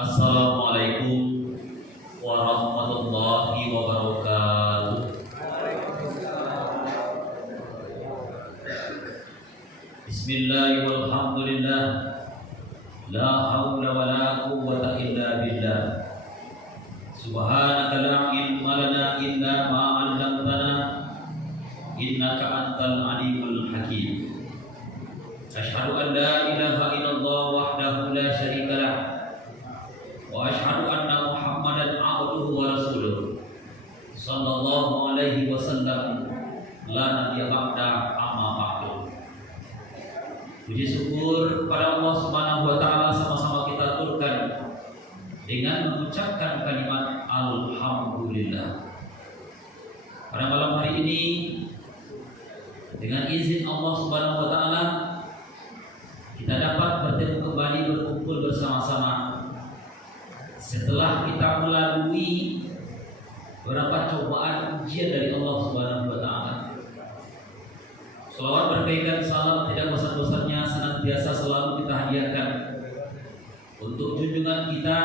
Assalamualaikum warahmatullahi wabarakatuh. Bismillah walhamdulillah, la haula wa la quwwata illa billah. Subhanaka la ilma lana illa ma 'allamtana, innaka antal alimul hakim. Asyhadu an la ilaha illallah wahdahu la syarika lah, wa asyhadu anna Muhammadan abduhu wa rasuluh sallallahu alaihi wasallam, la nabiyya ba'da, amma ba'du. Puji syukur pada Allah Subhanahu wa taala sama-sama kita aturkan dengan mengucapkan kalimat alhamdulillah. Pada malam hari ini dengan izin Allah Subhanahu wa taala kita dapat bertemu kembali, berkumpul bersama-sama setelah kita melalui beberapa cobaan ujian dari Allah Subhanahu wa taala. Salawat berkaitan salam tidak bosan-bosannya senantiasa selalu kita hadiahkan untuk junjungan kita,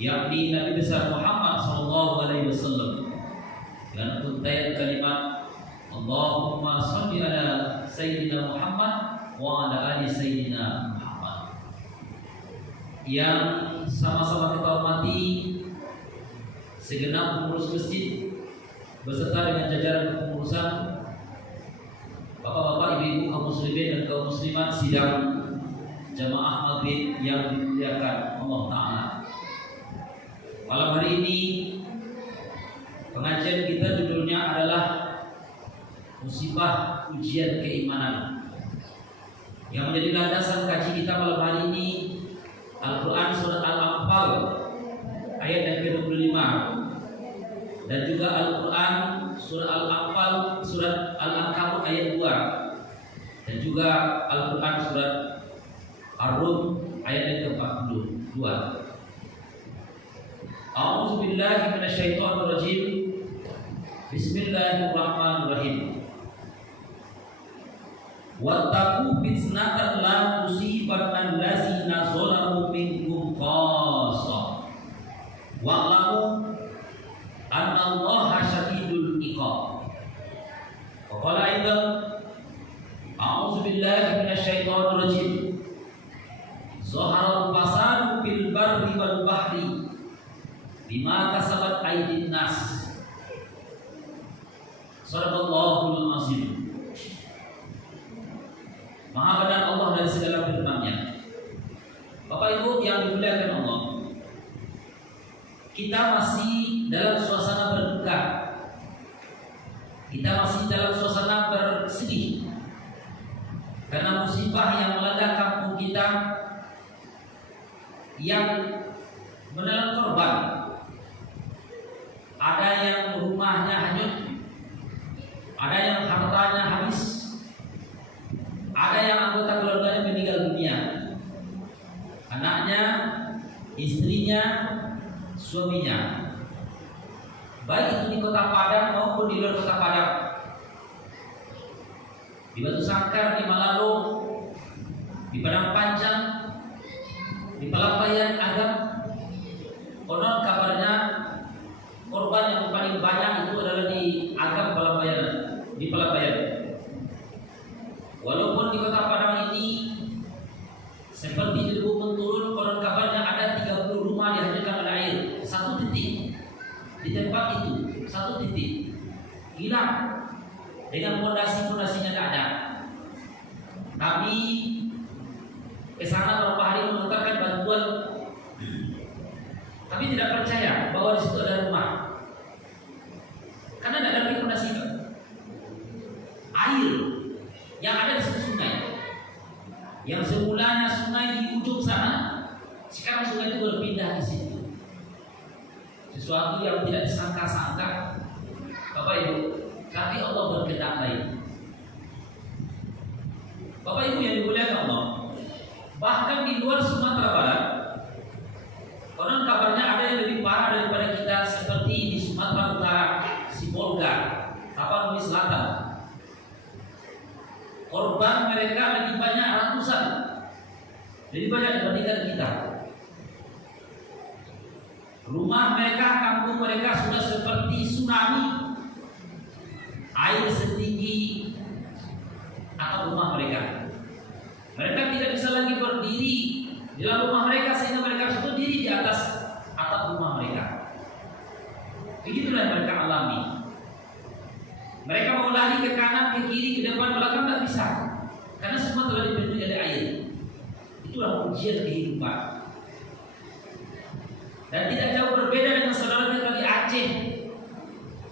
yakni Nabi besar Muhammad sallallahu alaihi wasallam, dengan untaian kalimat Allahumma shalli ala sayyidina Muhammad wa ala ali sayyidina Muhammad, yang sama-sama kita hormati segenap pengurus masjid beserta dengan jajaran kepengurusan, bapak-bapak, ibu-ibu, kaum muslimin dan kaum muslimat sidang jamaah maghrib yang dimuliakan Allah Ta'ala. Malam hari ini pengajian kita judulnya adalah musibah ujian keimanan, yang menjadi landasan kaji kita malam hari ini Al-Quran surat Al-Anfal ayat yang ke-25, dan juga Al-Quran surat Al-Anfal surat Al-Ankabut ayat 2, dan juga Al-Quran surat Ar-Rum ayat yang ke-42. A'udzu billahi minasyaitonir rajim. Bismillahirrahmanirrahim. Wattaqu fitnatan la tusibanna allazina zalamu minkum khassah wa'lamu annallaha syadidul iqab. Wa qala aidan a'udzu billahi minasyaitonir rajim. Zaharal fasadu fil barri wal bahri bima kasabat aydin nas. Shadaqallahul azim. Maha benar Allah dari segala firman-Nya. Bapak Ibu yang dimuliakan Allah, kita masih dalam suasana berduka, kita masih dalam suasana bersedih karena musibah yang melanda kampung kita yang menelan korban. Ada yang rumahnya hanyut, ada yang hartanya habis, ada yang anggota keluarganya meninggal dunia, anaknya, istrinya, suaminya, baik itu di kota Padang maupun di luar kota Padang, di Batu Sangkar, di Malalung, di Padang Panjang, di Pelampayan Agam. Konon kabarnya korban yang paling banyak itu adalah di Agam Pelampayan, di Pelampayan. Walaupun di kota Padang ini seperti debu menurun, konon kabarnya ada 30 rumah dihancurkan oleh air. Satu titik di tempat itu, satu titik hilang dengan fondasi-fondasinya tidak ada. Kami ke sana beberapa hari mengantarkan bantuan. Kami tidak percaya bahwa di situ ada rumah, karena tidak ada fondasi. Air yang ada di situ sungai, yang semulanya sungai di ujung sana, sekarang sungai itu berpindah di situ. Sesuatu yang tidak disangka-sangka, Bapak Ibu, tapi Allah berkehendak lain. Bapak Ibu yang dimuliakan Allah, bahkan di luar Sumatera Barat, konon kabarnya ada yang lebih parah daripada kita, seperti di Sumatera Utara, Sibolga, Tapanuli Selatan. Korban mereka lebih banyak ratusan, lebih banyak dibandingkan kita. Rumah mereka, kampung mereka sudah seperti tsunami. Air setinggi atap rumah mereka. Mereka tidak bisa lagi berdiri di dalam rumah mereka sehingga mereka harus berdiri di atas atap rumah mereka. Begitulah yang mereka alami. Mereka mau lari ke kanan, ke kiri, ke depan, belakang tidak bisa, karena semua telah dipenuhi oleh air. Itulah ujian kehidupan. Dan tidak jauh berbeda dengan saudara kita di Aceh.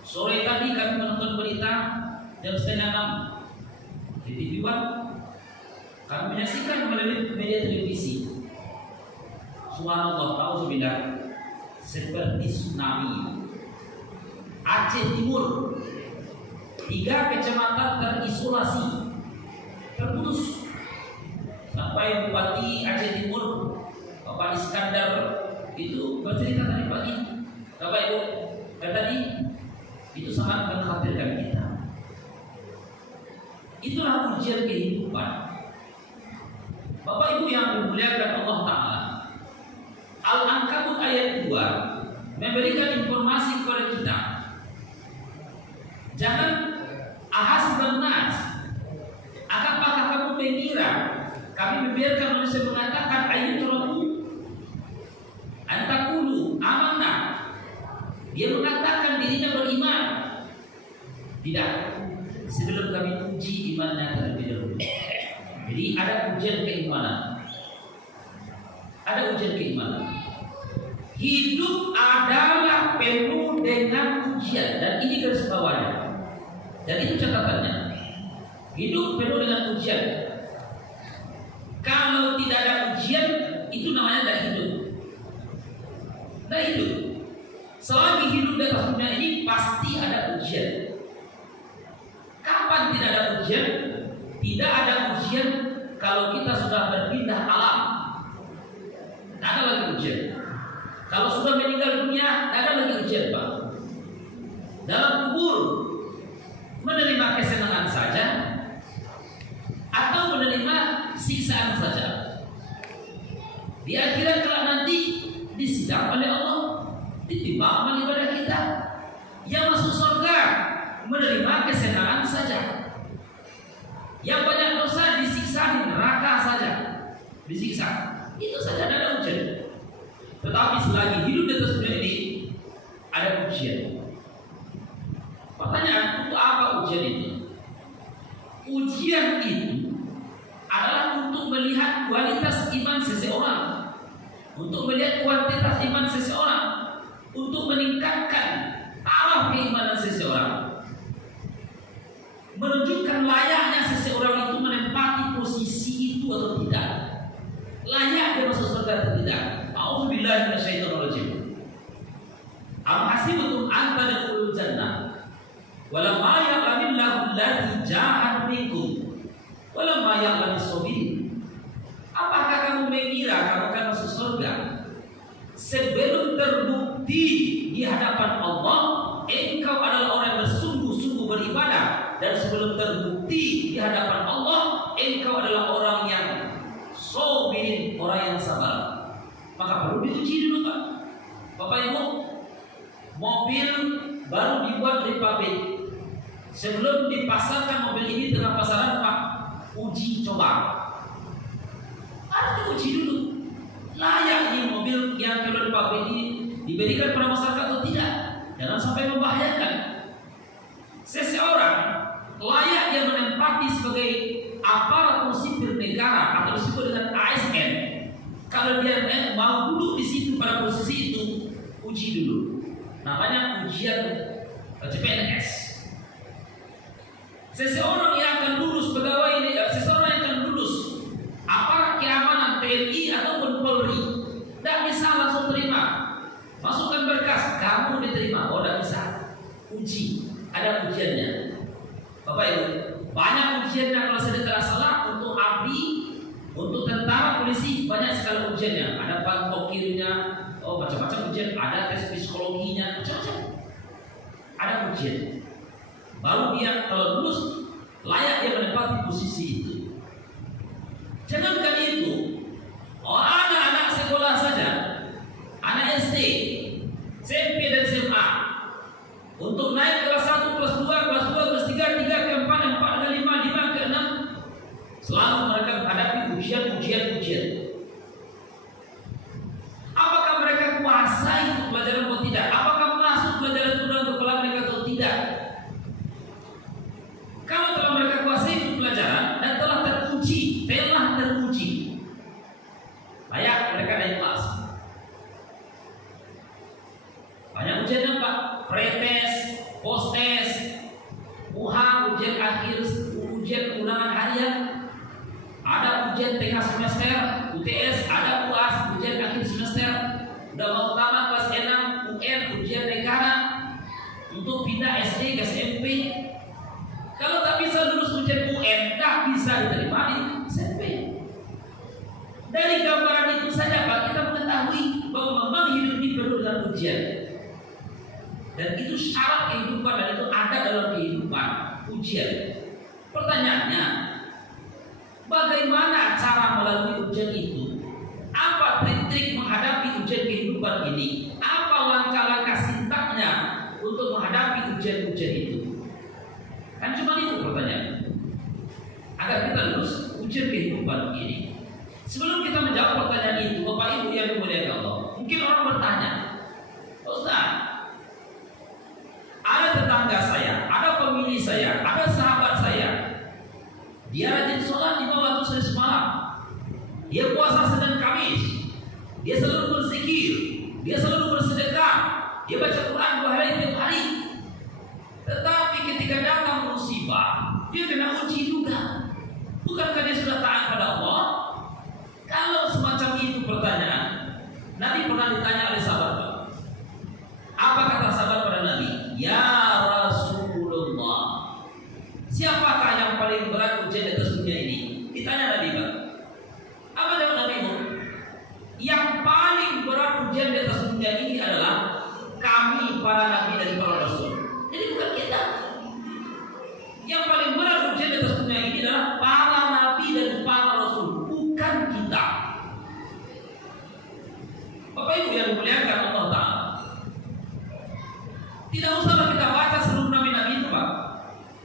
Sore tadi kami menonton berita jam 5:30 di TV One. Kami menyaksikan melalui media televisi. Subhanallah, auzubillah, seperti tsunami. Aceh Timur, 3 kecamatan terisolasi, terputus. Sampai Bupati Aceh Timur, Bapak Iskandar, itu bercerita tadi pagi, Bapak Ibu, tadi itu sangat mengkhawatirkan kita. Itulah ujian kehidupan. Bapak Ibu yang dimuliakan Allah Ta'ala, Al-Ankabut ayat 2 memberikan informasi kepada kita. Jangan ahasiban nas, apakah kamu mengira kami membiarkan manusia mengatakan ayyutraku antakulu amanna, dia mengatakan dirinya beriman. Tidak, sebelum kami uji imannya terlebih dahulu. Jadi ada ujian keimanan. Ada ujian keimanan. Hidup adalah penuh dengan ujian, dan ini garis bawahnya. Dan itu catatannya. Hidup penuh dengan ujian. Kalau tidak ada ujian, itu namanya tidak hidup. Tidak hidup. Selagi hidup di atas dunia ini pasti ada ujian. Kapan tidak ada ujian? Tidak ada ujian kalau kita sudah berpindah alam. Tidak ada lagi ujian. Kalau sudah meninggal dunia, tidak ada lagi ujian, Pak. Dalam kubur, menerima kesenangan saja atau menerima siksaan saja. Di akhirat kelak nanti disidang oleh Allah, ditimbang amal ibadah kita. Yang masuk surga menerima kesenangan saja. Yang banyak dosa disiksa di neraka saja, disiksa. Itu saja, tidak ada ujian. Tetapi selagi hidup di atas dunia ini ada ujian. Pertanyaan, untuk apa ujian itu? Ujian itu adalah untuk melihat kualitas iman seseorang, untuk melihat kuantitas iman seseorang, untuk meningkatkan taraf keimanan seseorang, menunjukkan layaknya seseorang itu menempati posisi itu atau tidak, layak dia masuk surga atau tidak. A'udzubillahi minasyaitonirrajim. Am hasibtum an tadkhulul jannah walamma ya'lamillahu allazi jahada minkum walamma ya'lamis sabirin. Apakah kamu mengira kamu akan masuk surga sebelum terbukti di hadapan Allah engkau adalah orang yang bersungguh-sungguh beribadah, dan sebelum terbukti di hadapan Allah engkau adalah orang yang sabirin, orang yang sabar. Maka perlu diuji dulu, Pak. Bapak Ibu, mobil baru dibuat dari pabrik. Sebelum dipasarkan mobil ini dengan pasaran, Pak, uji coba. Harus diuji dulu. Layak nih mobil yang kalau di pabrik ini diberikan pada masyarakat atau tidak. Jangan sampai membahayakan. Seseorang layak dia menempati sebagai aparatur sipil negara atau disebut dengan ASN. Kalau dia mau duduk di situ pada posisi itu, uji dulu. Namanya ujian CPNS. Seseorang yang akan lulus pegawai ini, seseorang yang akan lulus aparat keamanan TNI ataupun Polri, tidak bisa langsung terima. Masukkan berkas, kamu diterima. Oh, tidak bisa. Uji, ada ujiannya. Bapak Ibu, banyak ujiannya kalau saya tidak salah. Untuk ABRI, untuk tentara, polisi, banyak sekali ujiannya. Ada pantokirnya, oh macam-macam ujian. Ada tes psikologinya, macam-macam. Ada ujian. Baru dia kalau lulus layak dia menempati posisi itu. Jangankan itu, anak-anak sekolah saja, anak SD ujian-ujian. Apakah mereka kuasai pelajaran atau tidak? Apakah masuk pelajaran itu dalam kepala mereka atau tidak? Kalau telah mereka kuasai pelajaran dan telah teruji, layak mereka naik kelas. Banyak ujian Pak, pretest, postes, ujian akhir, ujian ulangan harian, ada ujian tengah semester, UTS, ada UAS, ujian akhir semester, udah mau tamat kelas 6, UN, ujian negara untuk pindah SD ke SMP. Kalau tak bisa lulus ujian UN, tak bisa diterima di SMP. Dari gambaran itu saja Pak, kita mengetahui bahwa memang hidup ini perlu dengan ujian. Dan itu syarat kehidupan, dan itu ada dalam kehidupan, ujian. Pertanyaannya, bagaimana cara melalui ujian itu? Apa trik-trik menghadapi ujian kehidupan ini? Apa langkah-langkah sintaknya untuk menghadapi ujian-ujian itu? Kan cuma itu pertanyaan. Agar kita lulus ujian kehidupan ini. Sebelum kita menjawab pertanyaan itu, Bapak Ibu yang dimuliakan Allah, mungkin orang bertanya, Ustaz, ada tetangga saya, ada pemilih saya, ada sahabat saya, dia rajin sholat 5 waktu sehari semalam, dia puasa Senin Kamis, dia selalu berzikir, dia selalu bersedekah, dia baca Quran 2 hari tiap hari. Tetapi ketika datang musibah, dia kena uji juga. Bukankah dia sudah taat pada Allah? Kalau semacam itu pertanyaan, Nabi pernah ditanya oleh sahabat. Apa kata sahabat pada Nabi? Ya Rasulullah, siapakah yang paling berat ujian di atas dunia ini? Ditanya Nabi Pak. Apa jawab Nabi? Yang paling berat ujian di atas dunia ini adalah kami para Nabi dan para Rasul. Jadi bukan kita. Yang paling berat ujian di atas dunia ini adalah para Nabi dan para Rasul, bukan kita. Bapak Ibu yang dimuliakan Allah Ta'ala, tidak usahlah kita baca seluruh nabi-nabi itu Pak.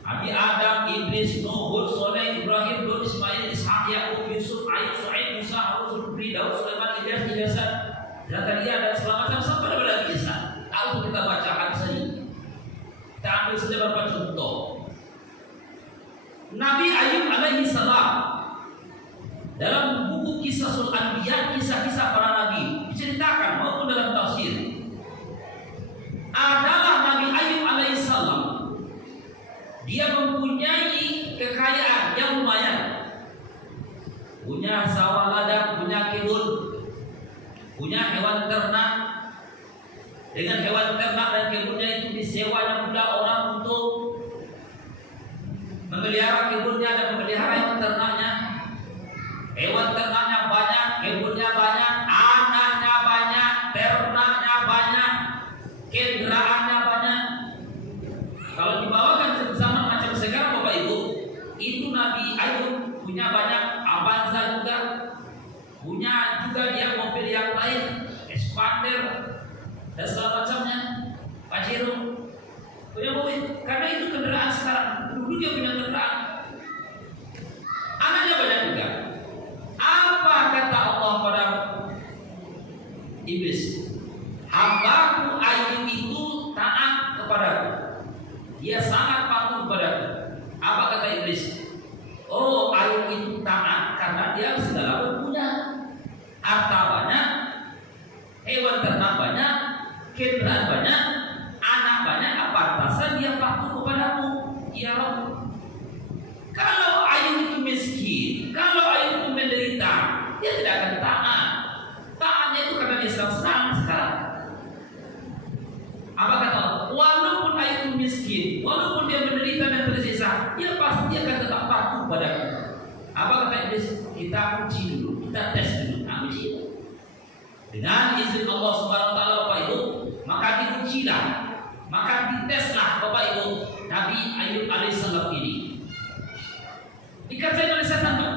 Nabi Adam, Idris, Nuh, Hud, Soleh, Ibrahim, Lut, Ismail, Ishak, Yakub, Yusuf, Ayub, Shu'aib, Musa, Harun, Zulkifli, Daud, Sulaiman, Ilyas, Ilyasan, Zakaria dan segala macam sampai kepada Nabi Isa. Kalau kita baca hadis ini, kita ambil saja beberapa contoh. Nabi Ayub alaihi salam dalam buku kisah Sul Anbiya, kisah-kisah para nabi diceritakan maupun dalam tafsir, adalah Nabi Ayub alaihissalam. Dia mempunyai kekayaan yang lumayan, punya sawah ladang, punya kebun, punya hewan ternak. Dengan hewan ternak dan kebunnya itu disewanya pula orang untuk memelihara kebunnya dan memelihara hewan ternaknya. Hewan ternaknya banyak, kebunnya banyak, anaknya banyak, ternaknya banyak, kendaraannya banyak. Kalau dibawakan ke zaman macam sekarang Bapak Ibu, itu Nabi Ayub punya banyak Avanza juga, punya juga dia mobil yang lain, Expander dan segala macamnya, Pajero, punya mobil. Karena itu kendaraan sekarang. Dulu dia punya kendaraan. Anaknya banyak juga. Apa kata Allah pada iblis? Hambaku Ayub itu taat kepadaku, dia sangat patuh kepadaku. Apa kata iblis? Oh, Ayub itu taat karena dia segala punya, harta banyak, hewan ternak banyak, kendaraan banyak, anak banyak. Apa atasan dia patuh kepadamu? Ya Rabb. Kalau Ayub itu miskin, kalau Ayub itu menderita, dia tidak akan taat. Taatnya itu karena dia senang sekarang. Apa kata Allah? Walaupun Ayub itu miskin, walaupun dia menderita dan tersisa, dia pasti akan tetap patuh padaku. Apa kata iblis? Kita uji dulu, kita tes dulu. Nah, uji itu dengan izin Allah Subhanahu Wa Taala Bapak Ibu, maka diujilah, maka diteslah Bapak Ibu Nabi Ayub alaihissalam ini. Dikatain oleh setan Pak.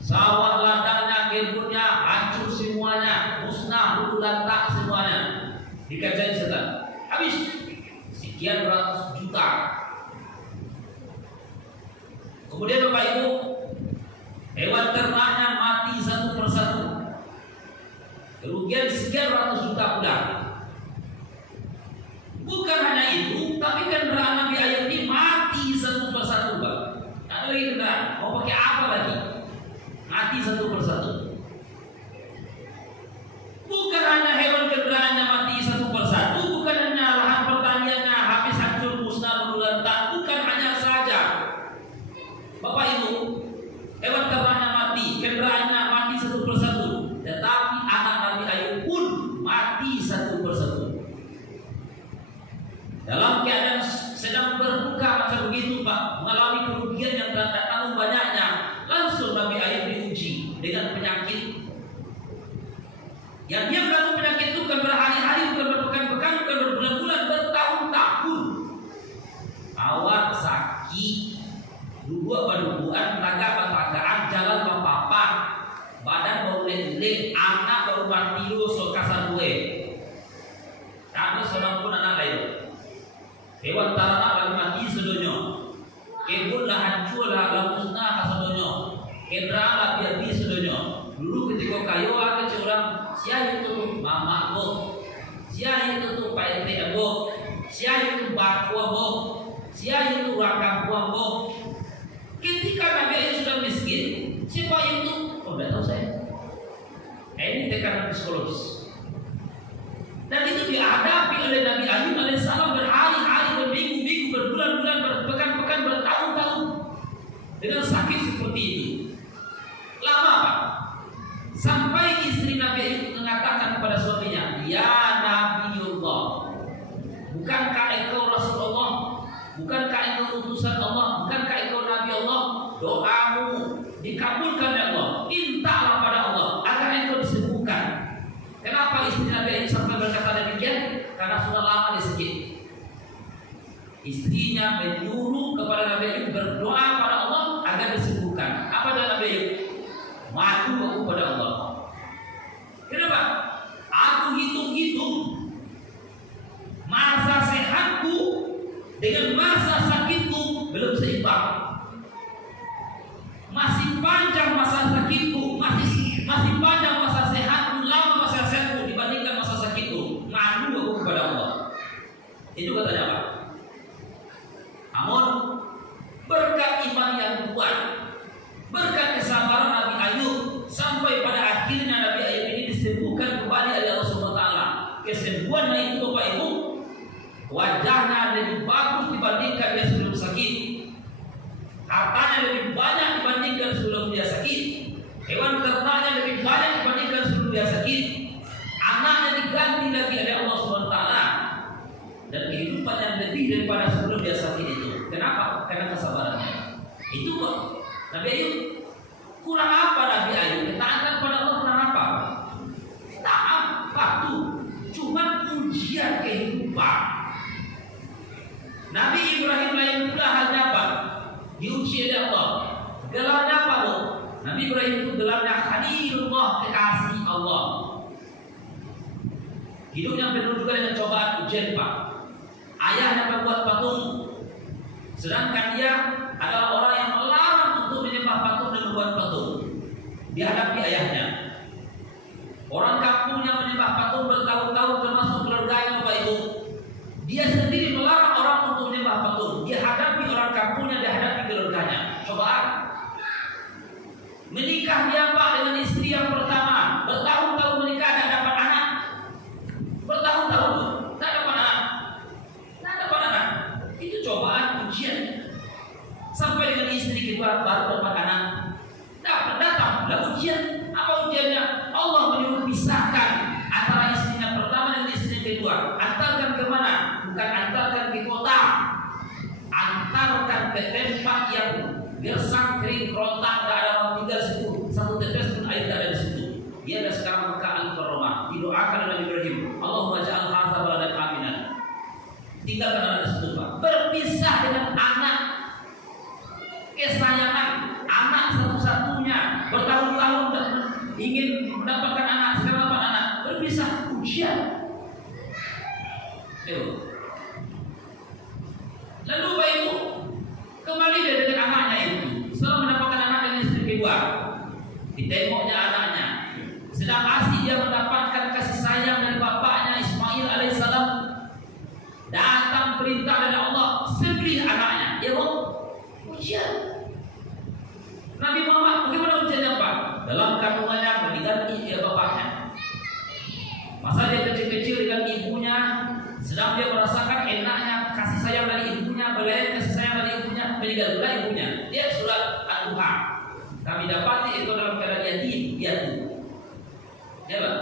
Sawah ladangnya, kebunnya hancur semuanya, musnah, luluh lantak semuanya. Dikatain setan. Habis sekian ratus juta. Kemudian Bapak Ibu, Hewan ternaknya mati satu persatu. Kerugian sekian ratus juta bulan. Bukan hanya itu, tapi kendaraan Nabi Ayub ini mati satu persatu, Pak. Ada lagi kendaraan, mau pakai apa lagi? Mati satu persatu. Bukan hanya hewan kendaraannya mati satu persatu, bukan hanya lahan pertaniannya habis hancur musnah berulang-ulang, bukan hanya saja. Bapak Ibu, hewan ternaknya mati, kendaraannya mati satu persatu, tetapi anak Nabi Ayub pun mati satu persatu. Dalam keadaan sedang berduka macam begitu, Pak, mengalami kerugian yang tak tahu banyaknya, langsung Nabi Ayub diuji dengan penyakit. Yang dia menanggung penyakit itu bukan berhari-hari, bukan berpekan-pekan, bukan berbulan-bulan, bertahun-tahun. Awak sakit, dua baduan, taga-tagaan, jalan apa-apa, badan bau lelek, anak baru mati lu, so kasar gue. Kami seorang pun anak lain. Hewan ternak lagi mati sedunia. Kebun lah hancur lah musnah sedunia. Kendaraan lah biar sedunia. Dulu ketika kayu ada orang siapa itu mama bo, siapa itu Pak RT bo, siapa itu bakwa bo, siapa itu wakam bo. Ketika Nabi Ayub sudah miskin, siapa itu? Oh, tidak tahu saya. Ini tekanan psikologis. Dan itu dihadapi oleh Nabi Ayub alaihissalam berhari-hari, berminggu-minggu, berbulan-bulan, berpekan-pekan, bertahun-tahun dengan sakit seperti itu. Lama, Pak. Sampai istri Nabi Ayub mengatakan kepada suaminya, "Ya Nabiullah, bukankah engkau Rasulullah? Bukankah engkau utusan Allah? Bukankah engkau Nabi Allah? Doamu dikabulkan oleh Allah. Mintalah pada Allah agar engkau disembuhkan." Kenapa istri Nabi Ayub sampai berkata demikian? Karena sudah lama dia sakit. Istrinya menyuruh kepada Nabi Ayub berdoa pada Allah agar disembuhkan. Apa doa Nabi Ayub? Maju aku pada Allah. Kenapa? Aku hitung-hitung masa sehatku dengan masa sakitku belum seimbang. Masih panjang masa sakitku, masih panjang masa sehatku, lama masa sehatku dibandingkan masa sakitku. Maju aku kepada Allah. Itu katanya apa? Namun berkat iman yang kuat, berkat kesabaran Nabi Ayub, sampai pada akhirnya Nabi Ayub ini disembuhkan kembali oleh Allah Subhanahu wa taala. Kesembuhannya itu Bapak Ibu, wajahnya lebih bagus dibandingkan dia sebelum sakit. Hartanya lebih banyak dibandingkan sebelum dia sakit. Hewan ternaknya lebih banyak dibandingkan sebelum dia sakit. Anaknya diganti lagi oleh Allah Subhanahu wa taala. Dan kehidupan yang lebih daripada sebelum dia sakit itu. Kenapa? Karena kesabarannya. Itu kok Nabi Ayub. Kurang apa Nabi Ayub? Ketaatan pada Allah kurang apa? Taat, patuh. Cuma ujian kehidupan. Nabi Ibrahim lain pula halnya apa? Diuji oleh Allah. Gelarnya apa loh? Nabi Ibrahim itu gelarnya Khalilullah, kekasih Allah. Hidupnya penuh juga dengan cobaan ujian, Pak. Ayahnya membuat patung, sedangkan dia adalah orang yang melarang untuk menyembah patung dan membuat patung. Dihadapi ayahnya. Orang kampungnya menyembah patung bertahun-tahun, termasuk keluarganya Bapak Ibu. Dia sendiri melarang orang untuk menyembah patung. Dia hadapi orang kampungnya, dia hadapi keluarganya. Cobaan. Menikah dia Pak dengan istri yang pertama, bertahun-tahun menikah tidak dapat anak. Bertahun-tahun tidak dapat anak. Tidak dapat anak. Itu cobaan ujian. Sampai dengan istri kedua baru dapat anak. Datang ujian. Apa ujiannya? Allah menyuruh pisahkan antara istrinya pertama dan istri kedua. Antarkan ke mana? Bukan antarkan ke kota. Antarkan ke tempat yang gersang, kering, kerontang, tak ada orang tinggal situ. Satu tetes pun air tak ada di situ. Dia ada sekarang Mekah Al-Mukarramah. Didoakan oleh Ibrahim, Allahumma ja'al hadza baladan aminan. Tinggalkan anak di situ, Pak. Berpisah dengan anak kesayangan, anak satu-satunya, bertahun-tahun ingin mendapatkan anak, sekarang dapat anak. Berpisah, ujian. Lalu Bapak Ibu kembali dia dengan anaknya itu. Setelah mendapatkan anak dengan istri kedua, ditengoknya anaknya. Sedang asik dia mendapatkan kasih sayang dari bapaknya Ismail alaihissalam. Datang perintah dari Allah, sembelih anaknya. Dia mau ujian. Nabi Muhammad bagaimana ujiannya Pak? Dalam kandungannya meninggal bapaknya. Masa dia kecil-kecil dengan ibunya, sedang dia merasakan enaknya kasih sayang dari ibunya, belayan kasih sayang dari ibunya, meninggal pula ibunya. Dia surat Al-Duha. Kami dapati itu dalam keadaan yatim, piatu. Ya Pak.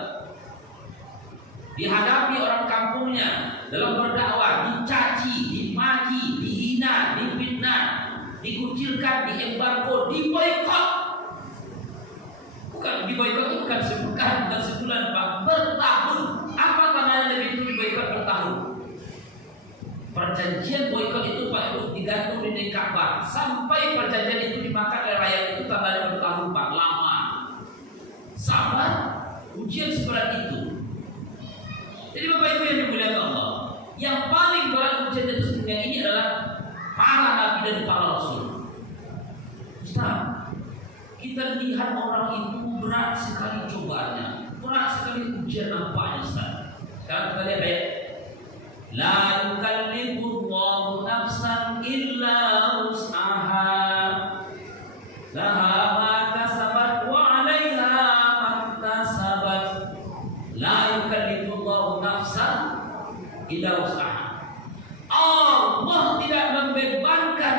Dihadapi orang kampungnya dalam berdakwah, dicaci, dimaki, dihina, difitnah, dikucilkan, diembargo, diboikot. Bukan diboikot itu bukan sebulan Pak, bertahun. Apa tandanya lebih itu diboikot bertahun? Perjanjian boikot itu Pak itu digantung di Ka'bah sampai perjanjian itu dimakan oleh rakyat itu tandanya bertahun Pak, lama. Sabar, ujian seberat itu. Jadi Bapak Ibu yang dimuliakan Allah, yang paling berat ujian itu sebenarnya ini adalah para nabi dan para rasul. Ustaz, kita lihat orang itu berat sekali cobaannya, berat sekali ujian nampaknya Ustaz. Sekarang kita lihat ayat, la yukallifullahu nafsan illa wus'aha, laha ma kasabat wa 'alaiha ma kasabat, la yukallifullahu nafsan illa wus'aha. Allah tidak membebankan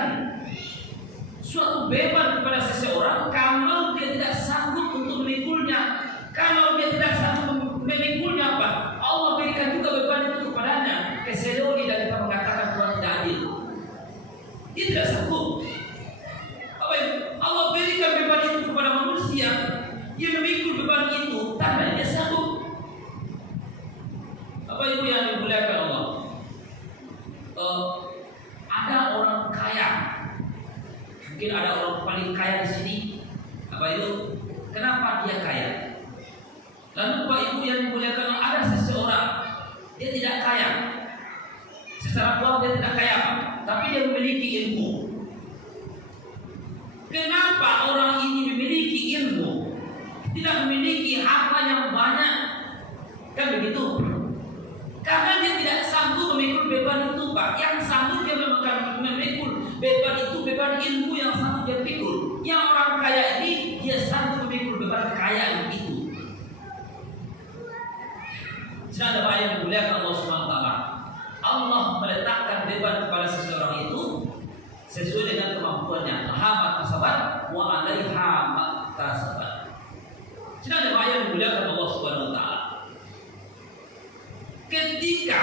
suatu beban kepada seseorang kalau dia tidak sanggup untuk memikulnya. Kalau dia tidak sanggup memikulnya apa? Allah berikan juga beban itu kepadanya. Kesedoni dan kita mengatakan Tuhan tidak adil. Dia tidak sanggup. Apa itu? Allah berikan beban itu kepada manusia. Dia memikul beban itu tanpa dia sanggup. Apa Ibu yang dimuliakan Allah? Ada orang kaya. Mungkin ada orang paling kaya di sini. Apa itu? Kenapa dia kaya? Lalu Bapak Ibu yang dimuliakan Allah, ada seseorang dia tidak kaya. Secara uang dia tidak kaya, tapi dia memiliki ilmu. Kenapa orang ini memiliki ilmu? Tidak memiliki harta yang banyak. Kan begitu? Karena dia tidak sanggup memikul beban itu Pak. Yang sanggup dia memikul beban itu, beban ilmu yang sanggup dia pikul. Yang orang kaya ini dia sanggup memikul beban kekayaan itu. Sedang ada ayat yang dimuliakan Allah SWT. Allah meletakkan beban kepada seseorang itu sesuai dengan kemampuannya. Laha ma kasabat wa 'alaiha ma kasabat. Sedang ada ayat yang dimuliakan Allah SWT. Ketika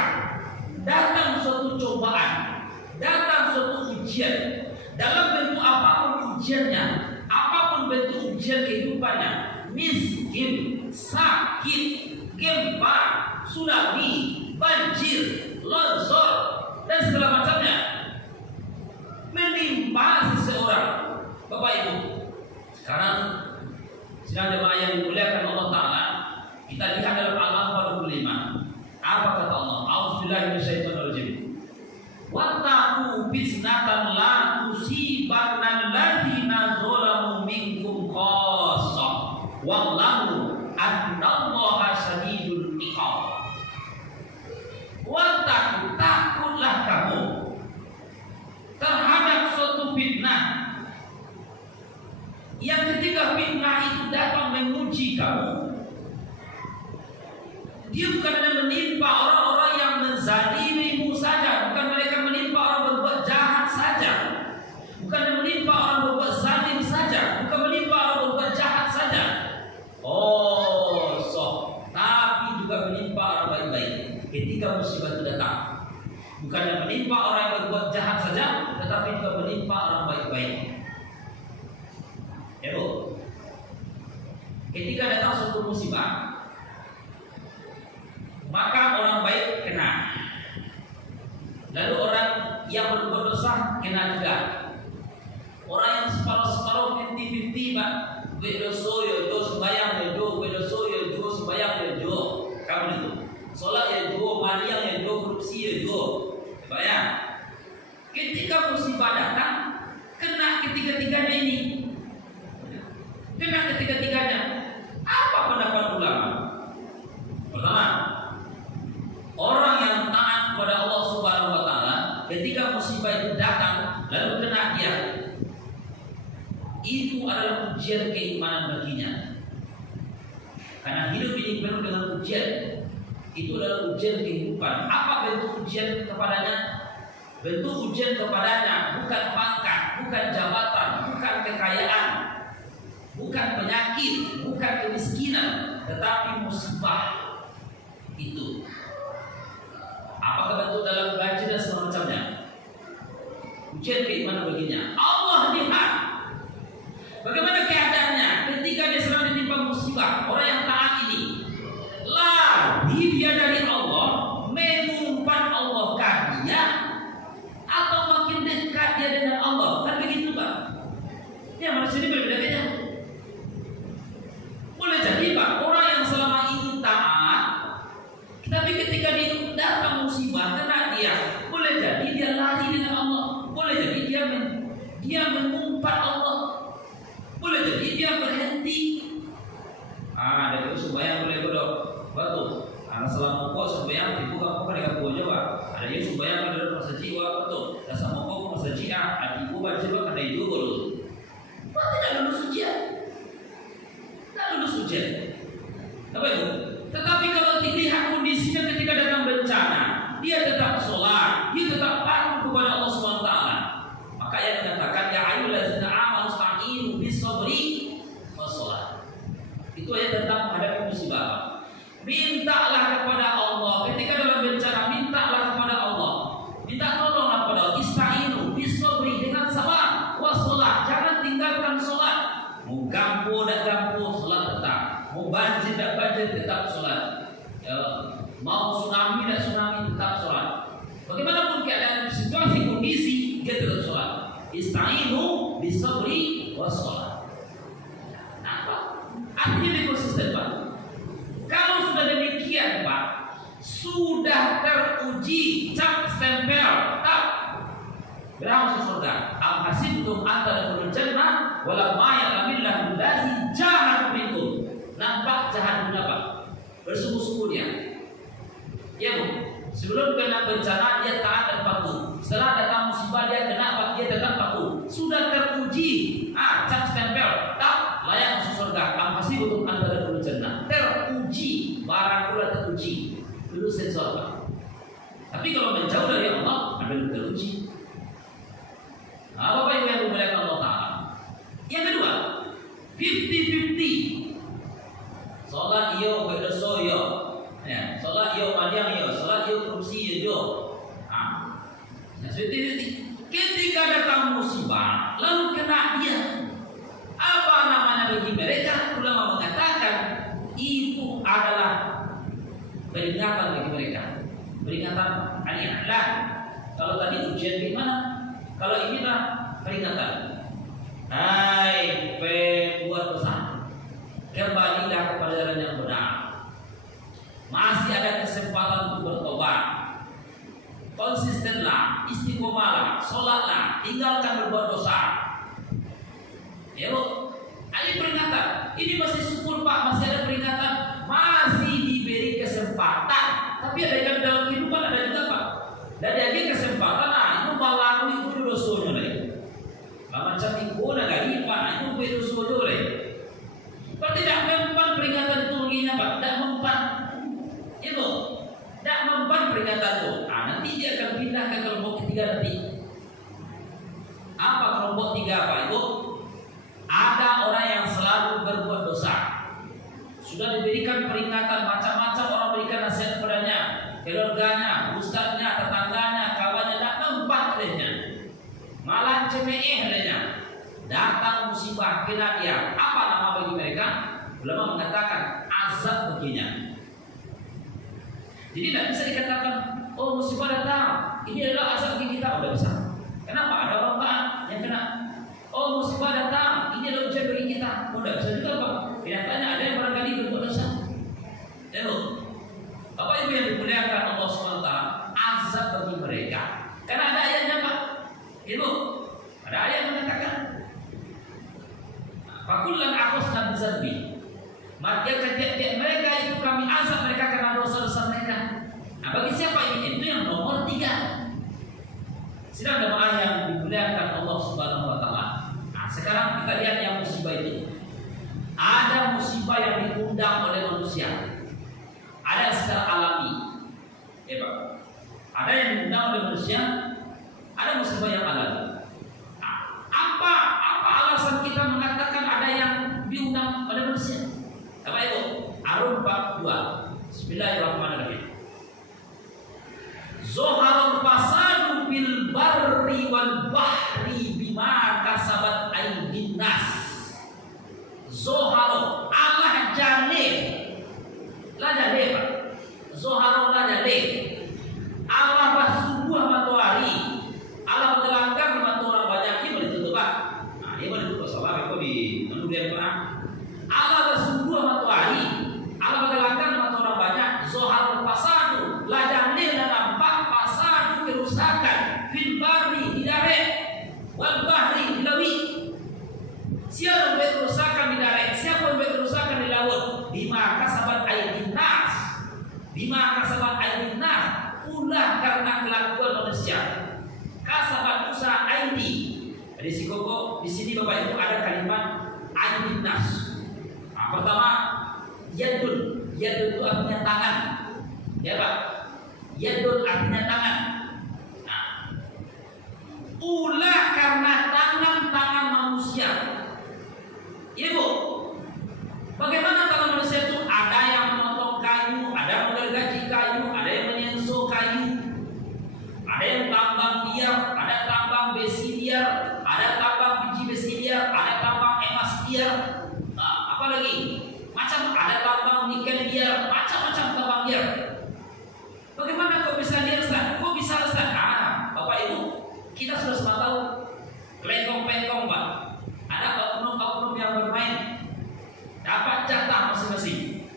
datang suatu cobaan, datang suatu ujian, dalam bentuk apapun ujiannya, apapun bentuk ujian kehidupannya, miskin, sakit, gempa, tsunami, banjir, longsor, dan segala macamnya menimpa seseorang. Bapak Ibu, sekarang sedang jemaah yang dimuliakan Allah Ta'ala, kita lihat dalam Al-Anfal 25. Apa kata Allah? A'udzubillahi minasyaitonirrajim. Wattaqu fitnatan la tusibanna alladziina zalamu minkum khassah. Wallahu annallaha syadidul iqab. Wattaqu, takutlah kamu terhadap suatu fitnah yang ketika fitnah itu datang menguji kamu. Dia bukan hanya menimpa orang-orang yang menzalimimu saja, bukan mereka menimpa orang berbuat jahat saja, bukan hanya menimpa orang berbuat zalim saja, bukan menimpa orang berbuat jahat saja. Tapi juga menimpa orang baik-baik ketika musibah itu datang. Bukan hanya menimpa orang yang berbuat jahat saja, tetapi juga menimpa orang baik-baik. Ya Bu, ketika datang suatu musibah, maka orang baik kena, lalu orang yang berbuat dosa kena juga. Orang yang separuh-separuh 50-50 Pak, bedoso yo do sembayang yo do, bedoso yo do sembayang yo do, kamu itu. Salat yo do, maliang yo do, korupsi yo do. Pak ya. Ketika musibah datang, kena ketiga-tiganya ini. Kena ketiga-tiganya. ujian keimanan baginya. Karena hidup ini penuh dengan ujian. Itu adalah ujian kehidupan. Apa bentuk ujian kepadanya? Bentuk ujian kepadanya bukan pangkat, bukan jabatan, bukan kekayaan, bukan penyakit, bukan kemiskinan, tetapi musibah. Itu. Apakah bentuk dalam gaji dan semacamnya? Ujian keimanan baginya. Allah lihat bagaimana keadaannya ketika dia sedang ditimpa musibah. Orang yang taat ini lari dia dari Allah, mengumpat Allah kakinya, atau makin dekat dia dengan Allah. Kan begitu Pak? Ya manusia ini berbeda-beda. Boleh jadi Pak, orang yang selama ini taat, tapi ketika dia datang musibah kena dia, boleh jadi dia lari dengan Allah, boleh jadi dia mengumpat Allah, boleh jadi dia berhenti. Dari itu sembahyang boleh bodoh, betul. Karena selama kau sembahyang itu kau dekat kau Jawa. Ada yang sembahyang pada masa jiwa betul. Dan sama kau masa jiwa, adiku baca karena itu bodoh. Kau tidak lulus ujian, tidak lulus ujian. Apa itu? Tetapi kalau dilihat kondisinya ketika datang bencana, dia tetap sholat, dia tetap patuh kepada Allah SWT. Maka yang mengatakan ya ayyuhallazina amanu ista'inu bis-sabri was-shalah. Itu ayat tentang menghadapi musibah. Mintalah kepada Allah ketika dalam bencana, mintalah kepada Allah. Minta tolonglah kepada Allah. Ista'inu bis-sabri, dengan sabar, was-shalah, jangan tinggalkan sholat. Mau gampu tak gampu, sholat tetap. Mau banjir tak banjir, tetap sholat. Mau tsunami tak tsunami, tetap sholat. Bagaimanapun keadaan situasi kondisi, dia tetap sholat. Ista'inu bis-sabri was-shalah. Artinya dia konsisten Pak. Kalau sudah demikian Pak, sudah teruji, cap stempel, tak berhasil surga. Al-hasibtum anta dakhulul jannah walamma ya'lamillahu allazi jahada minkum. Nampak jahat Pak, bersungguh-sungguh dia. Ya Bu, sebelum kena bencana dia taat dan patuh. Setelah datang musibah dia kena, dia tetap patuh. Sudah teruji, cap stempel, tak layak masuk surga. Pasti untuk anda dakhulul jannah. Teruji, barang pula teruji. Dulu sensor Pak. Tapi kalau menjauh dari Allah, anda belum teruji. Bapak Ibu yang dimuliakan Allah Ta'ala. Yang kedua, 50-50. Salat iyo berdosa yo. Ya, salat iyo panjang yo, salat iyo kursi yo. Ketika datang musibah, lalu kena dia. Apa namanya bagi mereka? Ulama mengatakan itu adalah peringatan bagi mereka. Peringatan al-i'lan. Kalau tadi ujian gimana? Kalau inilah peringatan. Hai pembuat dosa, kembalilah kepada jalan yang benar. Masih ada kesempatan untuk bertobat. Konsistenlah, istiqomahlah, sholatlah, tinggalkan berbuat dosa. Ya Bu, ini peringatan. Ini masih syukur Pak, masih ada peringatan, masih diberi kesempatan. Tapi ada yang dalam kehidupan ada juga Pak. Dan ada kesempatan, itu balaku itu dosonya lagi. Macam itu nak Pak, itu dosonya lagi. Kalau tidak mempan peringatan itu begini Pak, tidak mempan. Itu, tidak mempan peringatan itu. Nanti dia akan pindah ke kelompok ketiga nanti. Apa kelompok tiga Pak itu? Ada orang yang selalu berbuat dosa. Sudah diberikan peringatan macam-macam, orang berikan nasihat kepadanya, keluarganya, ustaznya, tetangganya, kawannya, tak mempan olehnya. Malah cemeh olehnya. Datang musibah kena dia. Apa nama bagi mereka? Ulama mengatakan azab baginya. Jadi tidak bisa dikatakan, oh musibah datang, ini adalah azab bagi kita. Udah bisa. Kenapa? Ada orang taat yang kena. Oh musibah datang, ini adalah ujian bagi kita. Udah bisa juga Pak. Kenyataannya ada yang barangkali berbuat dosa. Lalu, Bapak Ibu yang dimuliakan Allah SWT, azab bagi mereka. Karena ada ayatnya Pak. Ibu, ada ayat yang mengatakan, fakullan akhosna bizanbi. Maka tiap-tiap mereka itu kami azab mereka karena dosa-dosa mereka. Nah bagi siapa ini? Itu yang nomor 3. Sedang dalam ayat yang dimuliakan Allah Subhanahu Wa Taala. Nah sekarang kita lihat yang musibah itu. Ada musibah yang diundang oleh manusia. Ada secara alami. Ya Pak. Ada yang diundang oleh manusia, ada musibah yang alami. Apa alasan kita mengatakan ada yang diundang oleh manusia? Apa itu? Ar-Rum 42. Bismillahirrahmanirrahim. Zoharul fasadu bil barri wal bahri bima kasabat aydin nas. Zoharo Allah jaleh, la jaleh Pak. Zoharo la jaleh. Allah basubuh matahari, Allah menjelangkan matahari banyak ini boleh tutup Pak. Nah ini boleh tutup salah kok di kemudian Quran. Allah basubuh matahari, Allah menjelangkan matahari banyak. Zoharo fasadu, la jaleh dan nampak fasadu kerusakan fil barri di darat, wal bahri di laut. Siapa yang kerusakan di darat? Siapa yang kerusakan di laut? Bima kasabat aydin nas. Bima kasabat aydin nas. Ulah karena kelakuan manusia. Kasabat usaha aidi. Di sini Bapak Ibu ada kalimat aydin nas. Nah, pertama yadun. Yadun itu artinya tangan. Ya Pak. Yadun artinya tangan. Nah, ulah karena tangan manusia. Ibu, bagaimana kalau manusia itu ada yang memotong kayu, ada yang menggergaji kayu, ada yang menyenso kayu, ada yang tambang liar, ada tambang besi liar, ada tambang biji besi liar, ada tambang emas liar, apa lagi? Macam ada tambang nikel liar, macam-macam tambang liar. Bagaimana kok bisa liar Ustaz? Kok bisa Ustaz? Bapak Ibu, kita sudah semua tahu kelengkong-pengkong Pak. Ada oknum-oknum yang bermain dapat jatah masing-masing.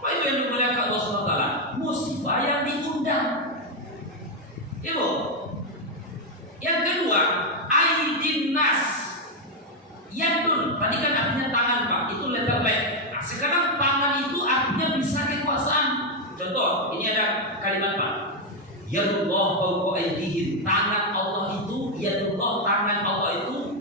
Apa itu yang dimuliakan Allah SWT? Musibah yang diundang. Ibu. Yang kedua, aydin nas. Yadun, tadi kan artinya tangan Pak, itu letter L. Nah, sekarang tangan itu artinya bisa kekuasaan. Contoh, ini ada kalimat Pak. Yadullah fawqa aydihim. Tangan Allah itu, yadullah tangan Allah itu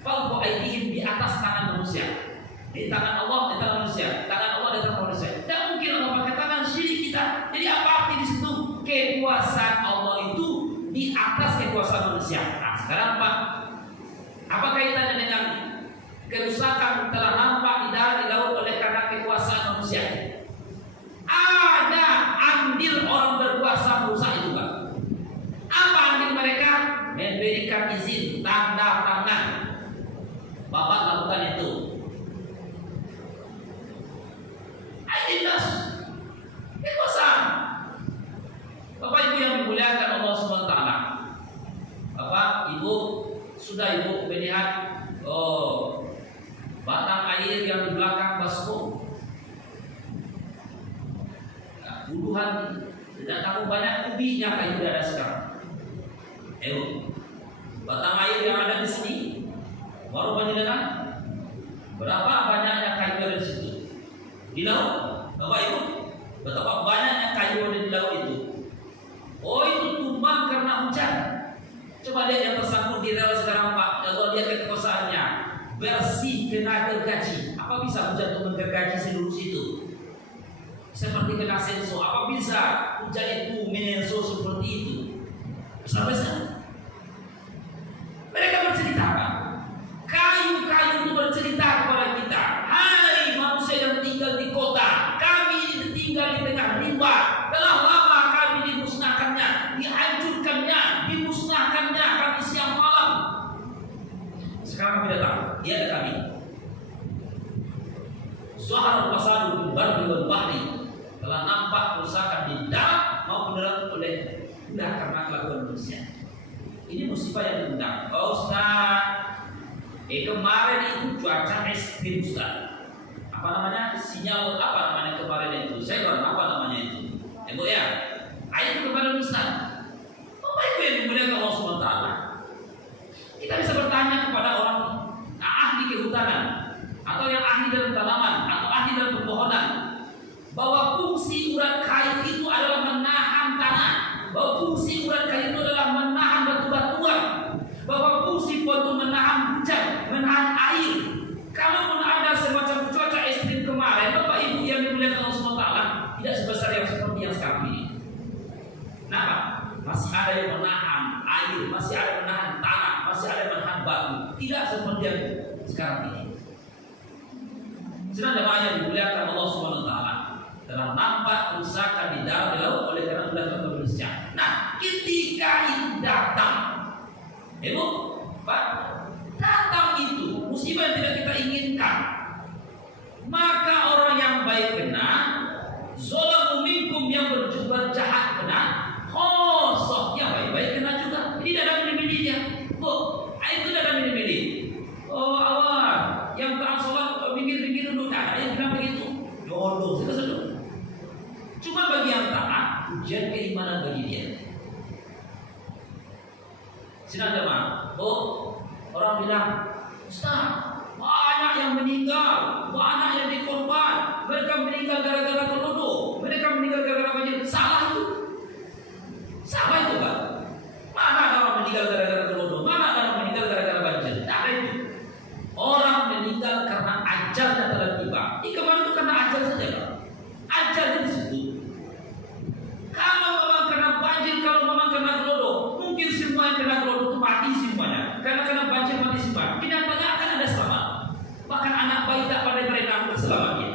fawqa aydihim di atas tangan manusia. Di tangan Allah, di tangan manusia. Tangan Allah di tangan manusia. Tidak mungkin Allah pakai tangan syirik kita. Jadi apa arti di situ? Kekuasaan Allah itu di atas kekuasaan manusia. Nah, sekarang Pak, apa kaitannya dengan kerusakan telah nampak di darat di laut oleh karena kekuasaan manusia? Ada andil orang berkuasa merusak itu Pak. Apa andil mereka? Memberikan izin tanda tangan. Bapak lakukan itu. Jelas kekuasaan. Bapak Ibu yang dimuliakan Allah SWT. Bapak Ibu sudah Ibu melihat batang air yang di belakang baskom. Puluhan, tidak tahu banyak kubiknya kayu ada sekarang. Batang air yang ada di sini, baru penjelasan berapa banyaknya kayu ada di situ. Di laut, Bapak Ibu, betapa banyaknya kayu ada di laut itu. Oh, itu tumbang karena hujan. Coba lihat yang tersangkut di rel sekarang Pak. Kalau lihat kekuasaannya, bersih kena gergaji. Apa bisa hujan itu menggergaji seluruh situ? Seperti kena senso, apa bisa hujan itu menenso seperti itu? Bisa. Mereka bercerita Pak. Kayu-kayu itu bercerita kepada kita. Hai manusia yang tinggal di kota, kami tinggal di tengah rimba. Telah lama kami dimusnahkannya, dihancurkannya, dimusnahkannya kami siang malam. Sekarang kami datang, dia ada kami. Zohar fasadu bil barri wal bahri. Telah nampak kerusakan di darat maupun darat oleh karena kelakuan manusia. Ini musibah yang diundang. Oh Ustaz, kemarin itu cuaca ekstrim Ustaz. Apa namanya? Sinyal apa namanya kemarin itu? Saya kurang apa namanya itu. Bu ya. Ayo kemarin Ustaz. Apa itu yang dimuliakan Allah SWT? Kita bisa bertanya kepada orang ahli kehutanan atau yang ahli dalam tanaman atau ahli dalam pepohonan bahwa fungsi urat kayu itu adalah menahan tanah, bahwa fungsi urat kayu itu adalah menahan batu-batuan, bahwa fungsi pohon itu menahan hujan, menahan air. sekarang ini. Sedang jemaah yang dimuliakan Allah Subhanahu wa taala, telah nampak kerusakan di darat di laut oleh karena ulah manusia. Nah, ketika itu datang, Ibu, Pak, datang itu musibah yang tidak kita inginkan. Maka orang yang baik kena, zalamu minkum yang berbuat jahat kena, khosoh yang baik-baik kena juga. Ini tidak ada milih-milih dia. Bu, itu tidak ada milih-milih. Oh awal, yang tak sholat pinggir-pinggir dulu, tak ada yang bilang begitu. Jodoh, sudah. Cuma bagi yang taat, ujian keimanan bagi dia. Sidang jemaah, orang bilang, Ustaz, banyak yang meninggal, banyak yang dikorban. Mereka meninggal gara-gara keluduk, mereka meninggal gara-gara banjir. Salah itu, salah itu Pak. Mana ada orang meninggal gara-gara keluduk? Mana ada orang meninggal gara-gara banjir? Tidak ada itu. Orang meninggal karena ajalnya telah tiba. Ini kemarin itu karena ajal saja Pak. Ajalnya di situ. Kalau memang kena banjir, kalau memang kena keluduk, mungkin semua yang kena keluduk itu mati semuanya. Karena kena banjir mati semua. Kenyataannya akan ada selamat. Bahkan anak bayi tak pandai berenang berselamatnya.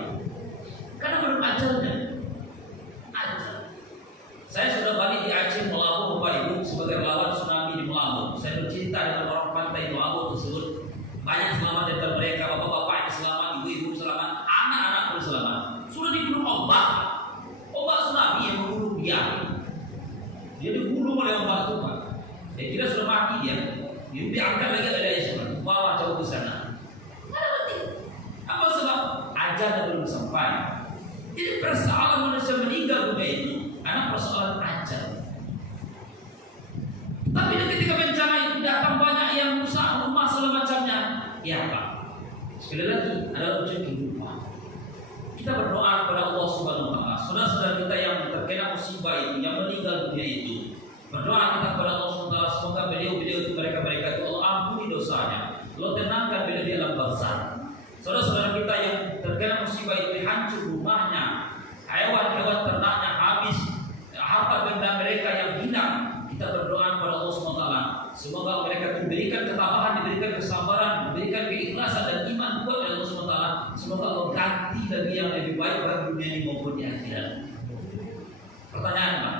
Karena belum ajalnya. Ajal. Saya sudah balik di Aceh Melabu, Bapak Ibu, sebagai relawan tsunami di Melabu. Saya bercinta dengan orang pantai Melabu tersebut. Banyak selamat dari mereka, bapak-bapak yang selamat, ibu-ibu selamat, anak-anak pun selamat. Sudah dibunuh obat tsunami yang membunuh dia. Dia dibunuh oleh obat itu Pak. Dia kira sudah mati dia. Dia diangkat lagi ada Yesus, bawa jauh ke sana. Mana mati? Apa sebab? Ajalnya belum sampai. Jadi persoalan manusia meninggal dunia itu karena persoalan ajal. Tapi ketika bencana itu datang banyak yang rusak rumah segala macamnya, ya Pak. Sekali lagi ada ujian kehidupan. Kita berdoa kepada Allah Subhanahu wa taala. Saudara-saudara kita yang terkena musibah itu, yang meninggal dunia itu, berdoa kita kepada Allah Subhanahu wa taala semoga beliau itu mereka itu Allah ampuni dosanya. Allah tenangkan beliau di alam barzakh. Saudara-saudara kita yang terkena musibah itu hancur rumahnya, hewan-hewan ternaknya habis, harta benda mereka yang hilang. Kita berdoa kepada Allah Subhanahu wa taala semoga mereka diberikan ketabahan, diberikan kesabaran, diberikan keikhlasan dan iman kuat oleh Allah Subhanahu wa taala. Semoga Allah ganti lagi yang lebih baik bagi dunia ini maupun di akhirat. Pertanyaan Pak,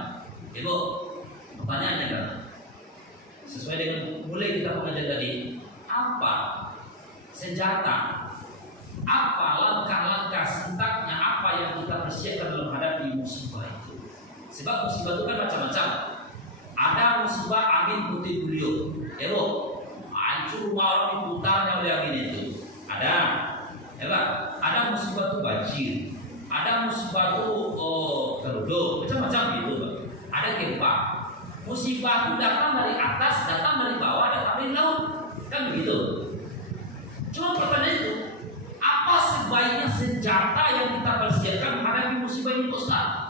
Ibu, pertanyaannya kan sesuai dengan mulai kita pengajian tadi, apa senjata, apa langkah-langkah sentaknya, apa yang kita persiapkan dalam menghadapi musibah itu? Sebab musibah itu kan macam-macam. Ada musibah angin putih beliung, ya Bu, hancur rumah orang diputarnya oleh angin itu. Ada, ya Pak. Ada musibah itu banjir, ada musibah itu teruduk, macam-macam gitu Pak. Ada gempa. Musibah itu datang dari atas, datang dari bawah, datang dari laut, kan begitu. Cuma pertanyaan itu, apa sebaiknya senjata yang kita persiapkan menghadapi musibah ini Ustaz?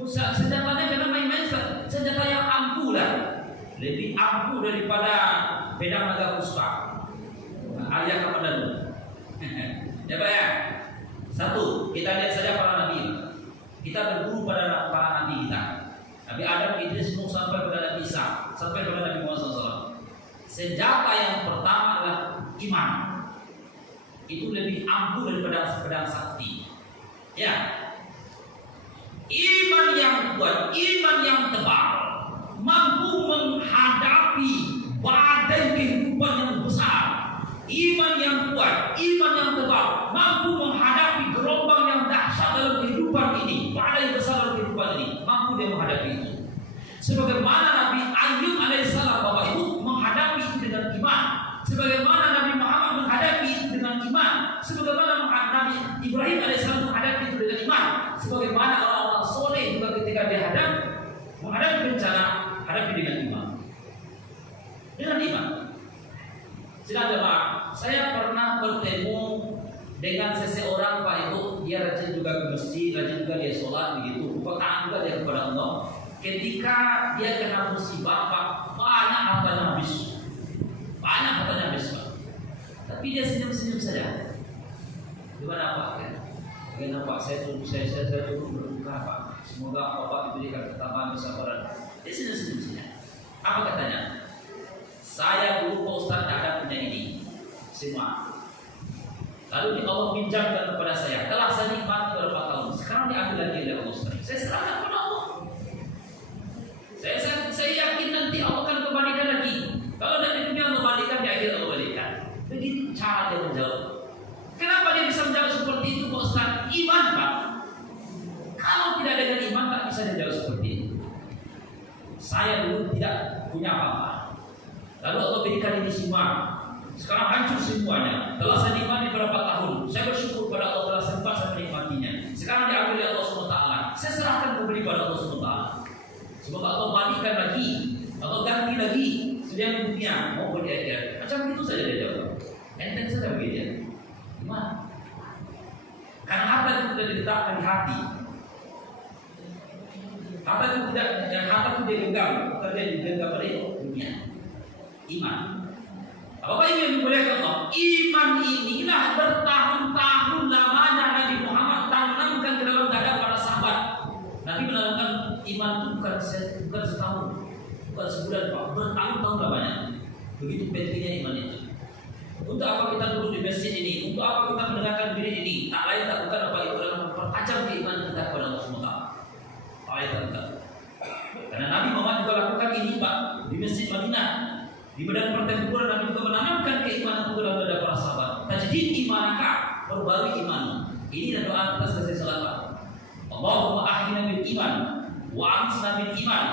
Senjatanya jangan main-main, senjata yang ampuh lah, lebih ampuh daripada pedang naga puspa. Arya Kamandanu. Ya Pak ya. Satu, kita lihat saja para nabi. Kita berguru pada para nabi kita. Nabi Adam, Idris, Nuh sampai pada Nabi Isa, sampai pada Nabi Muhammad SAW. Senjata yang pertama adalah iman. Itu lebih ampuh daripada pedang sakti. Ya. Iman yang kuat, iman yang tebal, mampu menghadapi badai kehidupan yang besar. Iman yang kuat, iman yang tebal, mampu menghadapi gelombang yang dahsyat dalam kehidupan ini, badai besar dalam kehidupan ini, mampu dia menghadapi itu. Sebagaimana Nabi Ayub alaihissalam Bapak Ibu menghadapi itu dengan iman, sebagaimana Nabi Muhammad menghadapi itu dengan iman, sebagaimana Nabi Ibrahim alaihissalam menghadapi itu dengan iman, sebagaimana orang-orang soleh juga ketika dia menghadapi bencana, hadapi dengan iman. Dengan iman. Sidang jemaah, saya pernah bertemu dengan seseorang Pak Ibu, dia rajin juga ke masjid, rajin juga dia sholat begitu, taat juga dia kepada Allah. Ketika dia kena musibah Pak, banyak hartanya habis, Pak. Tapi dia senyum-senyum saja. Gimana Pak? Bagaimana Pak? Saya cukup berduka Pak. Semoga Bapak diberikan ketabahan kesabaran. Dia senyum-senyum saja. Apa katanya? Saya dulu Pak Ustaz ada punya ini semua. Lalu Allah pinjamkan kepada saya. Telah saya nikmati beberapa tahun. Sekarang diambil lagi oleh Allah. Saya serahkan kepada Allah. Saya yakin nanti Allah akan kembalikan lagi. Kalau dari dunia Allah kembalikan, di akhir Allah kembalikan. Begitu cara dia menjawab. Kenapa dia bisa menjawab seperti itu, Pak Ustaz? Iman, Pak. Kalau tidak ada dengan iman, tak bisa dia jawab seperti itu. Saya dulu tidak punya apa-apa. Lalu Allah berikan ini semua. Sekarang hancur semuanya. Telah saya nikmati beberapa tahun. Saya bersyukur pada Allah telah sempat saya menikmatinya. Sekarang diambil oleh Allah SWT. Saya serahkan kembali pada Allah SWT. Semoga Allah balikan lagi, Allah ganti lagi sediaan dunia maupun di akhirat. Macam itu saja dia jawab. Enteng saja begitu. Gimana? Karena harta itu tidak diletakkan di hati. Harta itu tidak, yang harta itu dia genggam, bukan dia digenggam oleh dunia. Iman. Apa yang dimuliakan Allah? Iman inilah bertahun-tahun lamanya Nabi Muhammad tanamkan ke dalam dada para sahabat. Nabi menanamkan iman itu bukan setahun, bukan sebulan, Pak. Bertahun-tahun lamanya. Begitu pentingnya iman itu. Untuk apa kita duduk di masjid ini? Untuk apa kita mendengarkan diri ini? Tak lain tak bukan apa itu adalah mempertajam keimanan kita kepada Allah SWT. Tak lain tak bukan. Karena Nabi Muhammad juga lakukan ini, Pak, di Masjid Madinah. Di medan pertempuran Nabi juga menanamkan keimanan itu dalam dada para sahabat. Tajdid imanaka, perbarui iman. Ini doa kita selesai salat, Pak. Allahumma ahyina bil iman, wa amsna bil iman,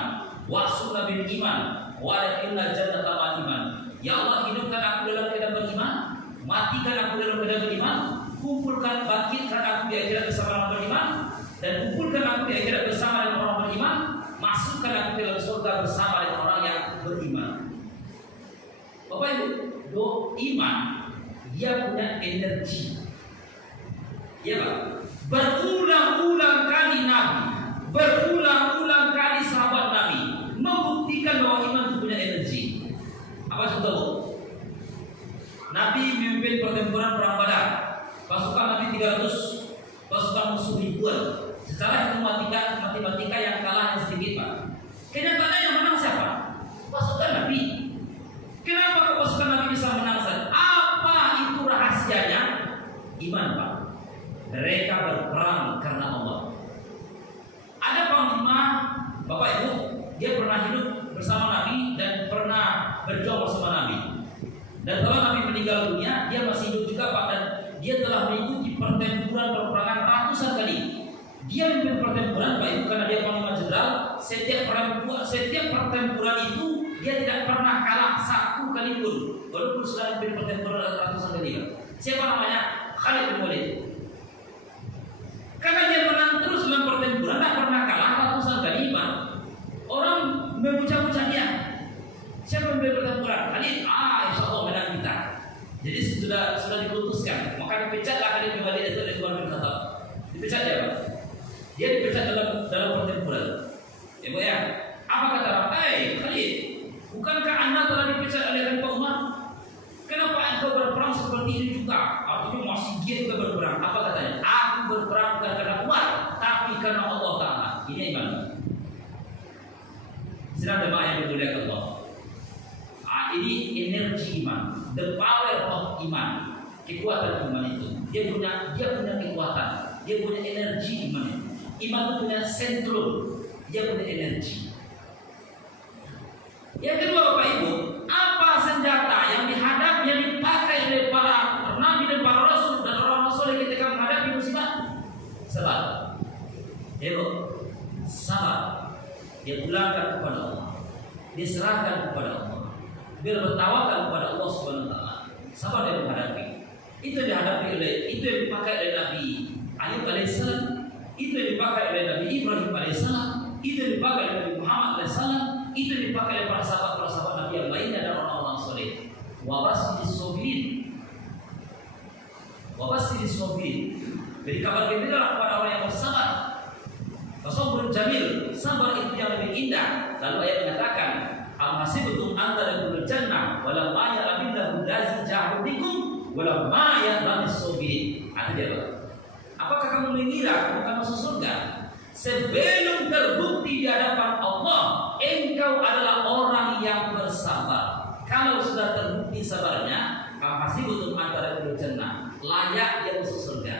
wa asuna bil iman, wa adkhilna jannata ma'al iman. Ya Allah, hidupkan aku dalam keadaan beriman, matikan aku dalam keadaan beriman, kumpulkan, bangkitkan aku di akhirat bersama orang beriman, dan kumpulkan aku di akhirat bersama dengan orang beriman, masukkan aku dalam surga bersama dengan orang yang beriman. Bapak Ibu, iman dia punya energi. Ya Pak, berulang-ulang kali Nabi, berulang-ulang kali sahabat Nabi membuktikan bahwa iman itu punya energi. Apa contoh? Nabi memimpin pertempuran perang Badar. Pasukan Nabi 300, pasukan musuh ribuan. Secara itu matematika yang kalah yang sedikit, Pak. Kenyataannya yang menang siapa? Pasukan Nabi. Kenapa pasukan Nabi bisa menang? Apa itu rahasianya? Iman, Pak. Mereka berperang karena Allah. Ada panglima, Bapak Ibu, dia pernah hidup bersama Nabi dan pernah berjuang bersama Nabi. Dan setelah Nabi meninggal dunia, dia masih hidup juga, Pak, dan dia telah mengikuti pertempuran peperangan ratusan kali. Dia memimpin pertempuran, Pak Ibu, karena dia panglima jenderal. Setiap pertempuran itu dia tidak pernah kalah satu kali pun, walaupun sudah memimpin pertempuran ratusan kali. Siapa namanya? Khalid bin Walid. Karena dia menang terus dalam pertempuran, tidak pernah kalah ratusan kali, Pak. Orang memuja-muja dia. Siapa yang pertempuran? Khalid, insya Allah menang kita. Jadi sudah diputuskan. Maka dipecatlah Khalid bin Walid itu oleh Umar bin Khattab. Dipecat dia, Pak. Dia dipecat dalam pertempuran. Ya, Bu ya. Apa kata orang? Khalid, bukankah Anda telah dipecat oleh Khalifah Umar? Kenapa engkau berperang seperti ini juga? Artinya masih giat juga berperang. Apa katanya? Aku berperang bukan karena Umar, tapi karena Allah Ta'ala. Ini iman. Sedang jemaah yang dimuliakan Allah. Ini energi iman, the power of iman, kekuatan iman itu. Dia punya kekuatan, dia punya energi iman itu. Iman itu punya sentrum, dia punya energi. Yang kedua, Bapak Ibu, apa senjata yang dipakai oleh para nabi dan para rasul dan orang soleh ketika menghadapi musibah? Sabar. Ya, Bu. Sabar. Dia pulangkan kepada Allah. Dia serahkan kepada Allah. Dia bertawakal kepada Allah Subhanahu wa taala. Sabar dia menghadapi. Itu yang dipakai oleh Nabi Ayub alaihissalam, itu yang dipakai oleh Nabi Ibrahim alaihissalam, itu yang dipakai oleh Nabi Muhammad alaihissalam, itu yang dipakai oleh para sahabat Nabi yang lainnya dan orang-orang soleh. Wabasiris sobirin. Jadi kabar gembira kepada orang yang bersabar. Fasobrun jamil, sabar itu yang lebih indah. Lalu ayat mengatakan, am hasibtum an tadkhulul jannah walam ya'lamu allazi ja'u bikum walam ya'lamu as-sabirin. Artinya apakah kamu mengira kamu akan masuk surga sebelum terbukti di hadapan Allah engkau adalah orang yang bersabar? Kalau sudah terbukti sabarnya, am hasibtum an tadkhulul jannah, layak dia masuk surga.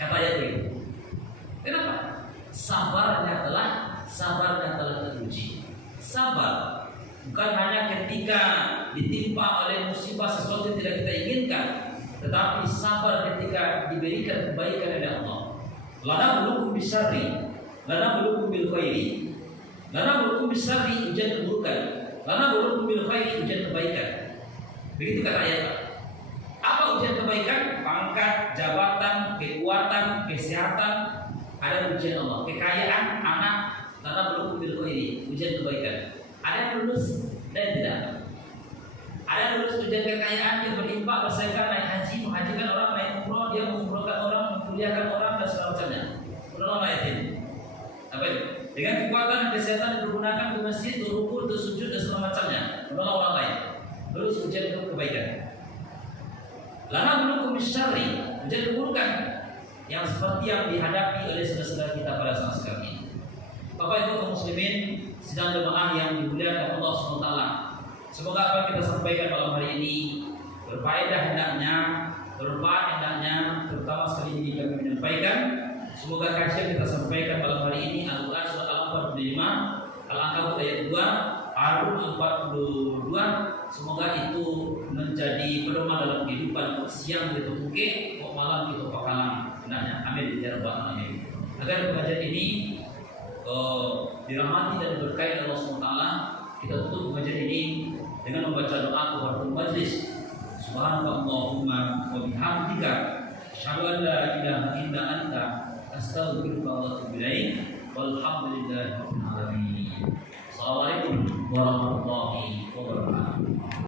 Kata ayat itu. Kenapa? Sabarnya telah teruji. Sabar bukan hanya ketika ditimpa oleh musibah sesuatu yang tidak kita inginkan, tetapi sabar ketika diberikan kebaikan oleh Allah. Lana bulukum bisyarri, lana bulukum bil khairi. Lana bulukum bisyarri, ujian keburukan. Lana bulukum bil khairi, ujian kebaikan. Begitu kata ayat. Apa ujian kebaikan? Pangkat, jabatan, kekuatan, kesehatan, ada ujian Allah. Kekayaan, anak, lana bulukum bil khairi, ujian kebaikan. Ada yang lulus dan tidak. Ada yang lulus ujian kekayaan, dia berlimpah, bersaingkan naik haji, menghajikan orang, naik umroh, dia mengumrohkan orang, mengkuliahkan orang dan segala macamnya. Menolong ayat ini. Apa itu? Dengan kekuatan kesehatan digunakan di masjid, berrukuk, bersujud dan segala macamnya. Menolong orang lain. Lulus ujian kebaikan. Lana bulukum bisyarri, ujian keburukan yang seperti yang dihadapi oleh saudara-saudara kita pada saat sekarang ini. Bapak Ibu kaum muslimin, sidang jemaah yang dimuliakan Allah SWT. Semoga apa yang kita sampaikan malam hari ini berfaedah hendaknya, bermanfaat hendaknya, terutama sekali ini kami menyampaikan. Semoga kajian kita sampaikan malam hari ini Al-Quran surat Al-45, Al-Ankabut ayat 2, Al-Rum 42. Semoga itu menjadi pedoman dalam kehidupan siang kita tuke, malam kita pakalam. Hendaknya, amin ya rabbal alamin. Agar pengajian ini dirahmati dan diberkahi Allah SWT, kita tutup pengajian ini dengan membaca doa kafaratul majlis. Subhanallahumma wa bihamdika, asyhadu an la ilaha illa anta, astaghfiruka wa atubu ilaik. Walhamdulillahi rabbil alamin. Assalamualaikum warahmatullahi wabarakatuh.